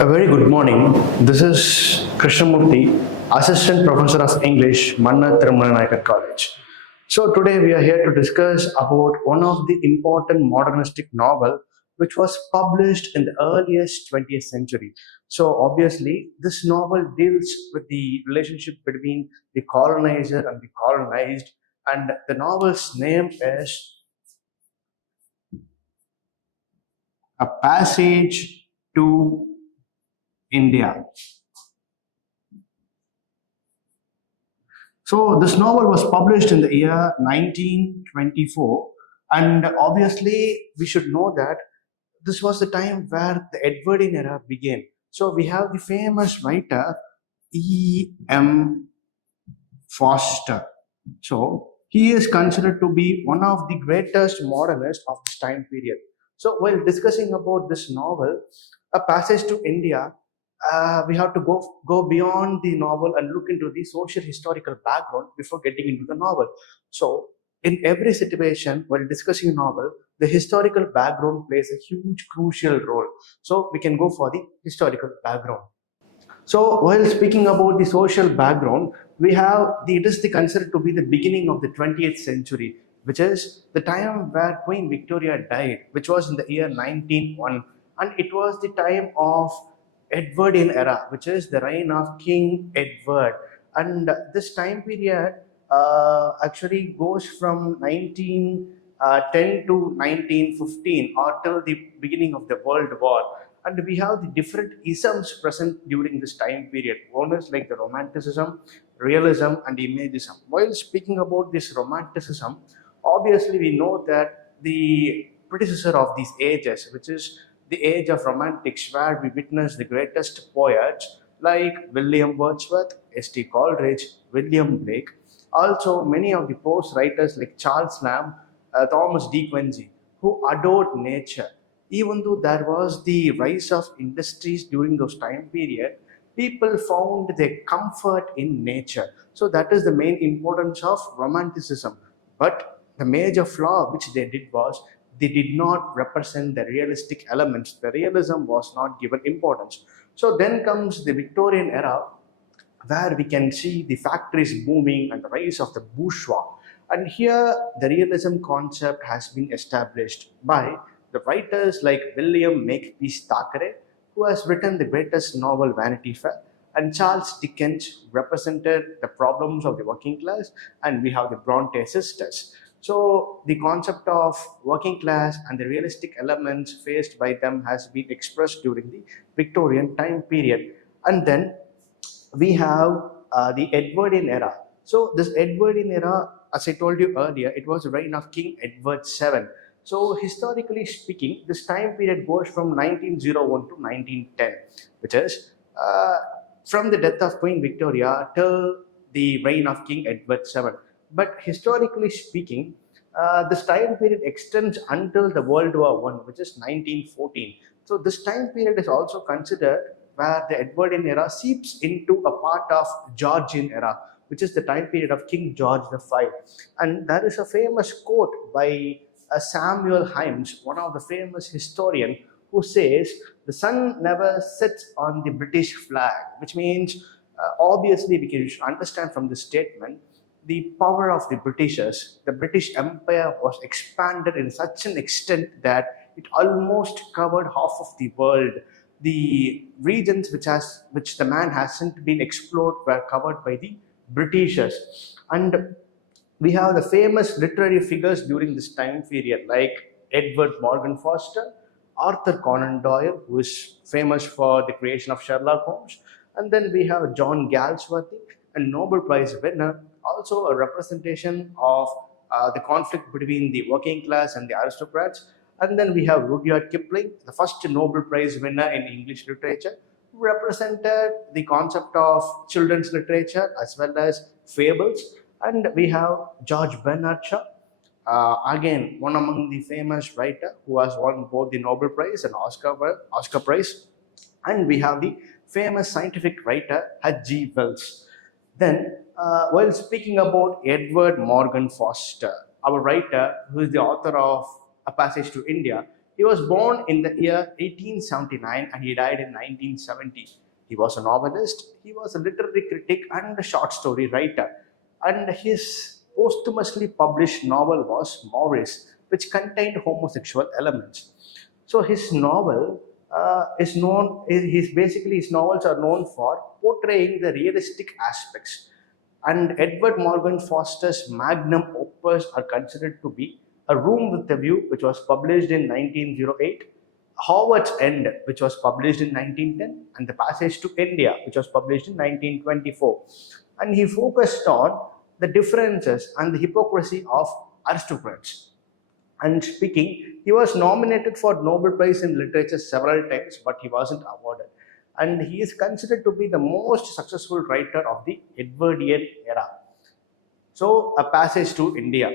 A very good morning. This is Krishnamurthy, Assistant Professor of English, Manna Thirumalanayakar College. So today we are here to discuss about one of the important modernistic novel which was published in the earliest 20th century. So obviously this novel deals with the relationship between the colonizer and the colonized, and the novel's name is A Passage to India. So this novel was published in the year 1924, and obviously we should know that this was the time where the Edwardian era began. So we have the famous writer E.M. Forster. So he is considered to be one of the greatest modernists of this time period. So while discussing about this novel, A Passage to India, we have to go beyond the novel and look into the social historical background before getting into the novel. So in every situation while discussing a novel, the historical background plays a huge crucial role. So we can go for the historical background. So while speaking about the social background, we have it is the considered to be the beginning of the 20th century, which is the time where Queen Victoria died, which was in the year 1901, and it was the time of Edwardian era, which is the reign of King Edward, and this time period actually goes from 1910 to 1915, or till the beginning of the World War. And we have the different isms present during this time period. One is like the romanticism, realism, and imagism. While speaking about this romanticism, obviously we know that the predecessor of these ages, which is the age of romantics, where we witness the greatest poets like William Wordsworth, S.T. Coleridge, William Blake, also many of the prose writers like Charles Lamb, Thomas De Quincey, who adored nature. Even though there was the rise of industries during those time period, people found their comfort in nature. So that is the main importance of romanticism. But the major flaw which they did was they did not represent the realistic elements. The realism was not given importance. So then comes the Victorian era, where we can see the factories booming and the rise of the bourgeois. And here, the realism concept has been established by the writers like William Makepeace Thackeray, who has written the greatest novel Vanity Fair, and Charles Dickens represented the problems of the working class, and we have the Bronte sisters. So the concept of working class and the realistic elements faced by them has been expressed during the Victorian time period. And then we have the Edwardian era. So this Edwardian era, as I told you earlier, it was the reign of King Edward VII. So historically speaking, this time period goes from 1901 to 1910, which is from the death of Queen Victoria till the reign of King Edward VII. But historically speaking, this time period extends until the World War One, which is 1914. So this time period is also considered where the Edwardian era seeps into a part of Georgian era, which is the time period of King George V. And there is a famous quote by Samuel Himes, one of the famous historian, who says, "The sun never sets on the British flag," which means obviously we can understand from this statement the power of the Britishers. The British Empire was expanded in such an extent that it almost covered half of the world. The regions which the man hasn't been explored were covered by the Britishers. And we have the famous literary figures during this time period like Edward Morgan Foster, Arthur Conan Doyle, who is famous for the creation of Sherlock Holmes, and then we have John Galsworthy, a Nobel Prize winner, also a representation of the conflict between the working class and the aristocrats. And then we have Rudyard Kipling, the first Nobel Prize winner in English literature, who represented the concept of children's literature as well as fables. And we have George Bernard Shaw, again one among the famous writer who has won both the Nobel Prize and Oscar Prize. And we have the famous scientific writer H.G. Wells. Then, while speaking about Edward Morgan Foster, our writer who is the author of A Passage to India, He was born in the year 1879 and he died in 1970. He was a novelist, he was a literary critic and a short story writer. And his posthumously published novel was Maurice, which contained homosexual elements. So his novel is known. His basically his novels are known for portraying the realistic aspects. And Edward Morgan Foster's magnum opus are considered to be A Room with a View, which was published in 1908, Howard's End, which was published in 1910, and The Passage to India, which was published in 1924. And he focused on the differences and the hypocrisy of aristocrats. And speaking, he was nominated for Nobel Prize in Literature several times, but he wasn't awarded. And he is considered to be the most successful writer of the Edwardian era. So, A Passage to India.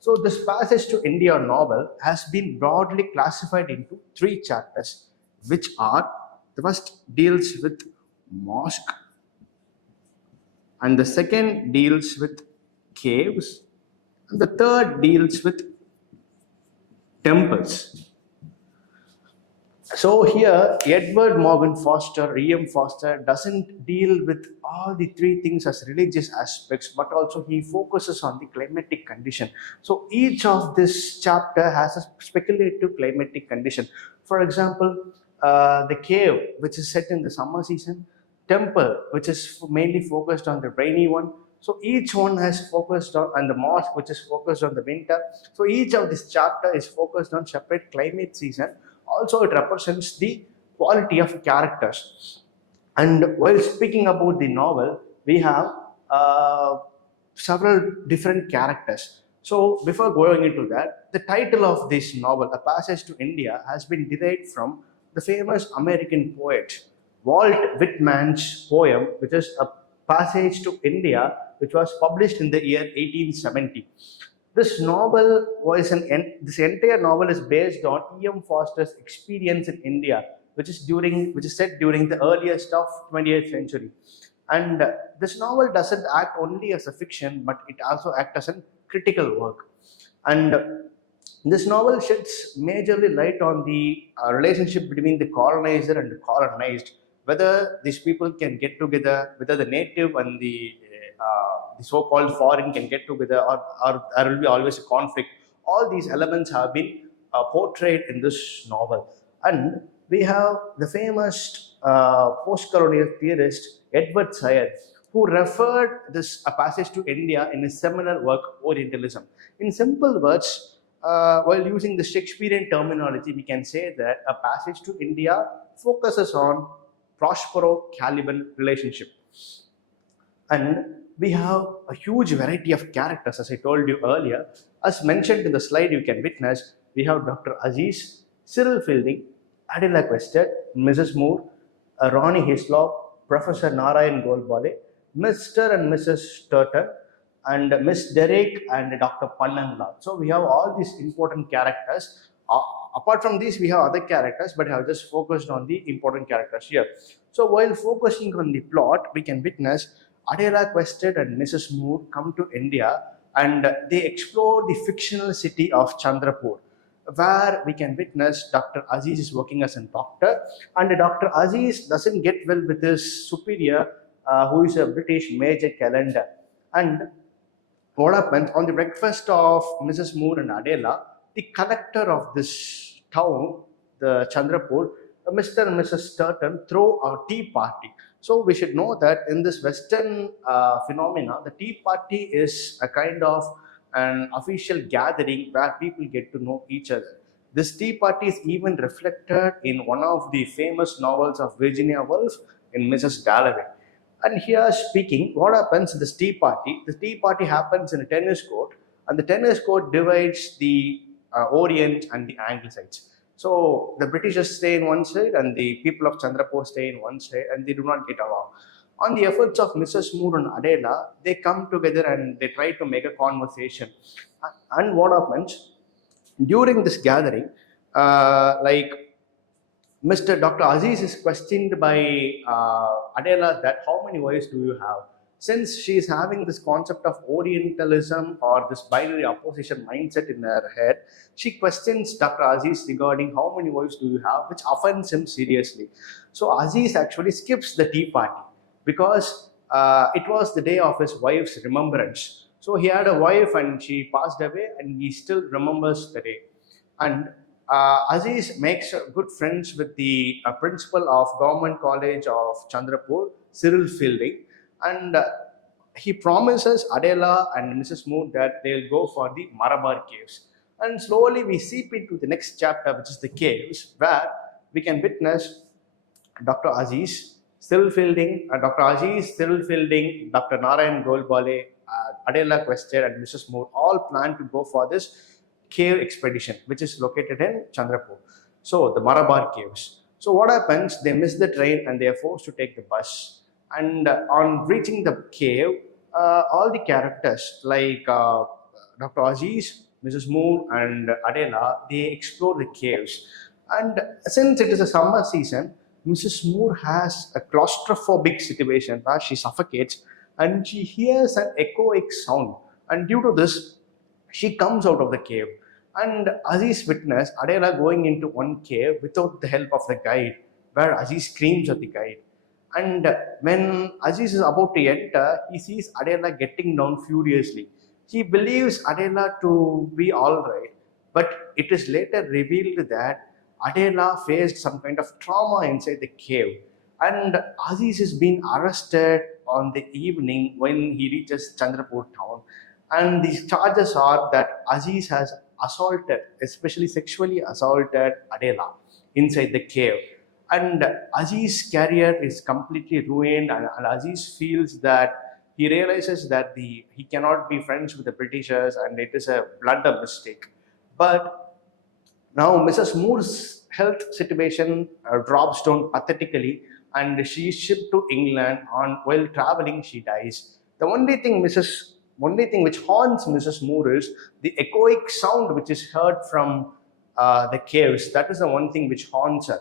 So, this Passage to India novel has been broadly classified into three chapters, which are the first deals with mosque, and the second deals with caves, and the third deals with temples. So here, Edward Morgan Foster, E.M. Foster, doesn't deal with all the three things as religious aspects, but also he focuses on the climatic condition. So each of this chapter has a speculative climatic condition. For example, the cave, which is set in the summer season, temple, which is mainly focused on the rainy one. So each one has focused on, and the mosque, which is focused on the winter. So each of this chapter is focused on separate climate season. Also, it represents the quality of characters. And while speaking about the novel, we have several different characters. So before going into that, the title of this novel, A Passage to India, has been derived from the famous American poet Walt Whitman's poem, which is A Passage to India, which was published in the year 1870. This novel was this entire novel is based on E.M. Foster's experience in India, which is set during the earliest of 20th century. And this novel doesn't act only as a fiction, but it also acts as a critical work. And this novel sheds majorly light on the relationship between the colonizer and the colonized, whether these people can get together, whether the native and the so-called foreign can get together, or there will be always a conflict. All these elements have been portrayed in this novel. And we have the famous post-colonial theorist Edward Said, who referred this A Passage to India in his seminal work Orientalism. In simple words, while using the Shakespearean terminology, we can say that A Passage to India focuses on Prospero-Caliban relationship. And we have a huge variety of characters, as I told you earlier. As mentioned in the slide, you can witness, we have Dr. Aziz, Cyril Fielding, Adela Quested, Mrs. Moore, Ronnie Hislop, Professor Narayan Golbale, Mr. and Mrs. Turton, and Miss Derek and Dr. Pannanlal. So we have all these important characters. Apart from these, we have other characters, but I have just focused on the important characters here. So while focusing on the plot, we can witness Adela Quested and Mrs. Moore come to India and they explore the fictional city of Chandrapur, where we can witness Dr. Aziz is working as a doctor, and Dr. Aziz doesn't get well with his superior, who is a British Major Calendar. And what happens on the breakfast of Mrs. Moore and Adela, the collector of this town, the Chandrapur, Mr. and Mrs. Turton, throw a tea party. So we should know that in this Western phenomena, the tea party is a kind of an official gathering where people get to know each other. This tea party is even reflected in one of the famous novels of Virginia Woolf, in Mrs. Dalloway. And here speaking, what happens in this tea party? The tea party happens in a tennis court, and the tennis court divides the Orient and the Anglicites. So the Britishers stay in one side and the people of Chandrapur stay in one side, and they do not get along. On the efforts of Mrs. Moore and Adela, they come together and they try to make a conversation. And what happens? During this gathering, like Mr. Dr. Aziz is questioned by Adela that how many wives do you have? Since she is having this concept of Orientalism or this binary opposition mindset in her head, she questions Dr. Aziz regarding how many wives do you have, which offends him seriously. So Aziz actually skips the tea party because it was the day of his wife's remembrance. So he had a wife and she passed away, and he still remembers the day. And Aziz makes good friends with the principal of Government College of Chandrapur, Cyril Fielding, and he promises Adela and Mrs. Moore that they'll go for the Marabar caves. And slowly we seep into the next chapter, which is the caves, where we can witness Dr. Aziz, Cyril Fielding, Dr. Aziz, Cyril Fielding, Dr. Narayan Golbale, Adela Quester, and Mrs. Moore all plan to go for this cave expedition, which is located in Chandrapur. So, the Marabar caves. So, what happens? They miss the train and they are forced to take the bus. And on reaching the cave, all the characters like Dr. Aziz, Mrs. Moore, and Adela, they explore the caves. And since it is a summer season, Mrs. Moore has a claustrophobic situation where she suffocates and she hears an echoic sound. And due to this, she comes out of the cave. And Aziz witnessed Adela going into one cave without the help of the guide, where Aziz screams at the guide. And when Aziz is about to enter, he sees Adela getting down furiously. He believes Adela to be all right, but it is later revealed that Adela faced some kind of trauma inside the cave. And Aziz is being arrested on the evening when he reaches Chandrapur town. And the charges are that Aziz has assaulted, especially sexually assaulted Adela inside the cave. And Aziz's career is completely ruined, and Aziz feels that he realizes that he cannot be friends with the Britishers, and it is a blunder mistake. But now Mrs. Moore's health situation drops down pathetically, and she is shipped to England. On while traveling, she dies. Only thing which haunts Mrs. Moore is the echoic sound which is heard from the caves. That is the one thing which haunts her.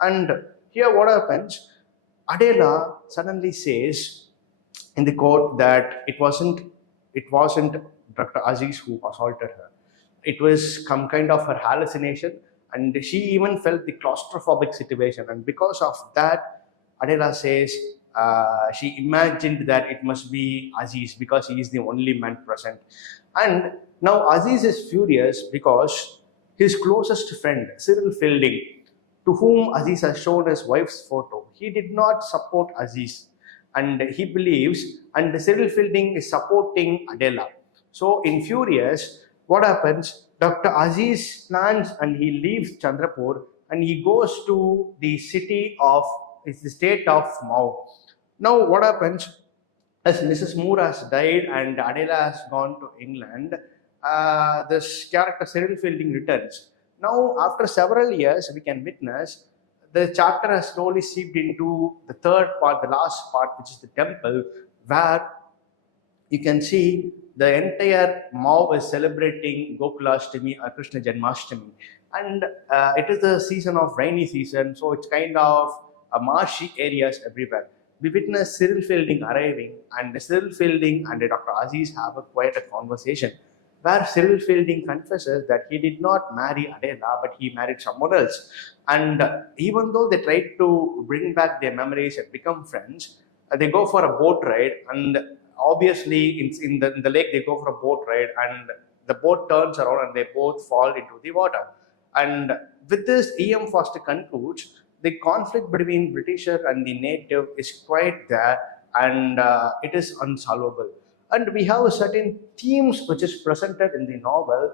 And here, what happens? Adela suddenly says in the court that it wasn't Dr. Aziz who assaulted her. It was some kind of her hallucination, and she even felt the claustrophobic situation. And because of that, Adela says she imagined that it must be Aziz because he is the only man present. And now Aziz is furious because his closest friend, Cyril Fielding, to whom Aziz has shown his wife's photo, he did not support Aziz. And he believes, and Cyril Fielding is supporting Adela. So, in furious, what happens? Dr. Aziz plans and he leaves Chandrapur and he goes to the it's the state of Mau. Now, what happens? As Mrs. Moore has died and Adela has gone to England, this character Cyril Fielding returns. Now, after several years, we can witness the chapter has slowly seeped into the third part, the last part, which is the temple, where you can see the entire mob is celebrating Gokulashtami or Krishna Janmashtami. And it is the season of rainy season, so it's kind of marshy areas everywhere. We witness Cyril Fielding arriving, and Cyril Fielding and Dr. Aziz have quite a conversation where Cyril Fielding confesses that he did not marry Adela, but he married someone else. And even though they tried to bring back their memories and become friends, they go for a boat ride, and obviously in the lake they go for a boat ride, and the boat turns around and they both fall into the water. And with this, E.M. Forster concludes the conflict between Britisher and the native is quite there, and it is unsolvable. And we have certain themes which is presented in the novel,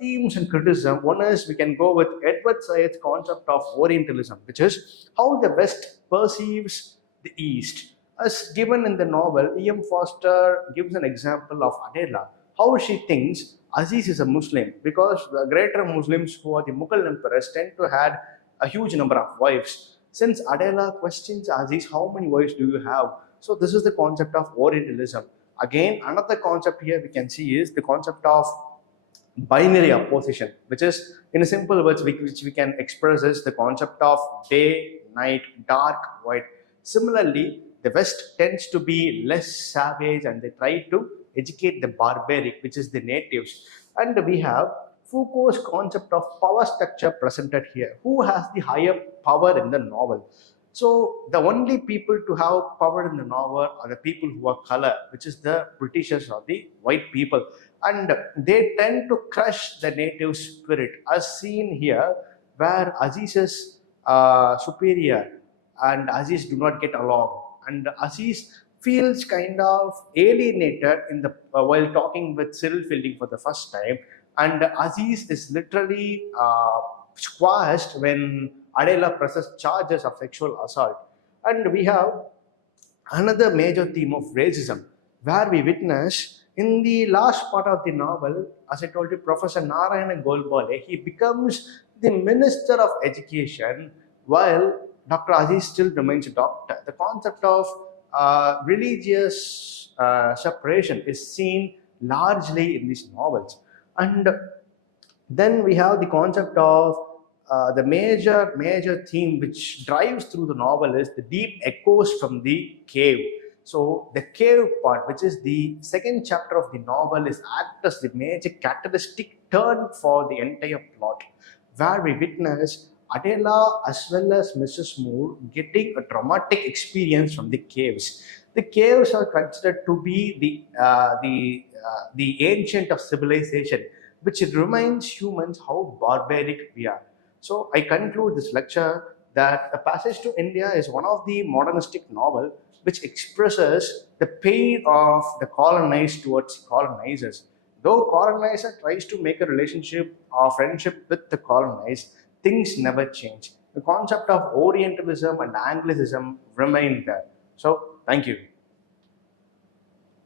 themes and criticism. One is we can go with Edward Said's concept of Orientalism, which is how the West perceives the East. As given in the novel, E.M. Forster gives an example of Adela, how she thinks Aziz is a Muslim, because the greater Muslims who are the Mughal emperors tend to have a huge number of wives. Since Adela questions Aziz, how many wives do you have? So this is the concept of Orientalism. Again, another concept here we can see is the concept of binary opposition, which is, in a simple words, which we can express as the concept of day, night, dark, white. Similarly, the West tends to be less savage and they try to educate the barbaric, which is the natives. And we have Foucault's concept of power structure presented here. Who has the higher power in the novel? So the only people to have power in the novel are the people who are color, which is the Britishers or the white people. And they tend to crush the native spirit, as seen here, where Aziz is superior and Aziz do not get along. And Aziz feels kind of alienated in the while talking with Cyril Fielding for the first time. And Aziz is literally squashed when Adela presses charges of sexual assault. And we have another major theme of racism, where we witness in the last part of the novel, as I told you, Professor Narayana Golbole, he becomes the Minister of Education while Dr. Aziz still remains a doctor. The concept of religious separation is seen largely in these novels. And then we have the concept of the major theme which drives through the novel is the deep echoes from the cave. So the cave part, which is the second chapter of the novel, is act as the major catalytic turn for the entire plot, where we witness Adela as well as Mrs. Moore getting a traumatic experience from the caves. The caves are considered to be the ancient of civilization, which reminds humans how barbaric we are. So I conclude this lecture that A Passage to India is one of the modernistic novel which expresses the pain of the colonized towards colonizers. Though colonizer tries to make a relationship or friendship with the colonized, things never change. The concept of Orientalism and Anglicism remain there. So thank you.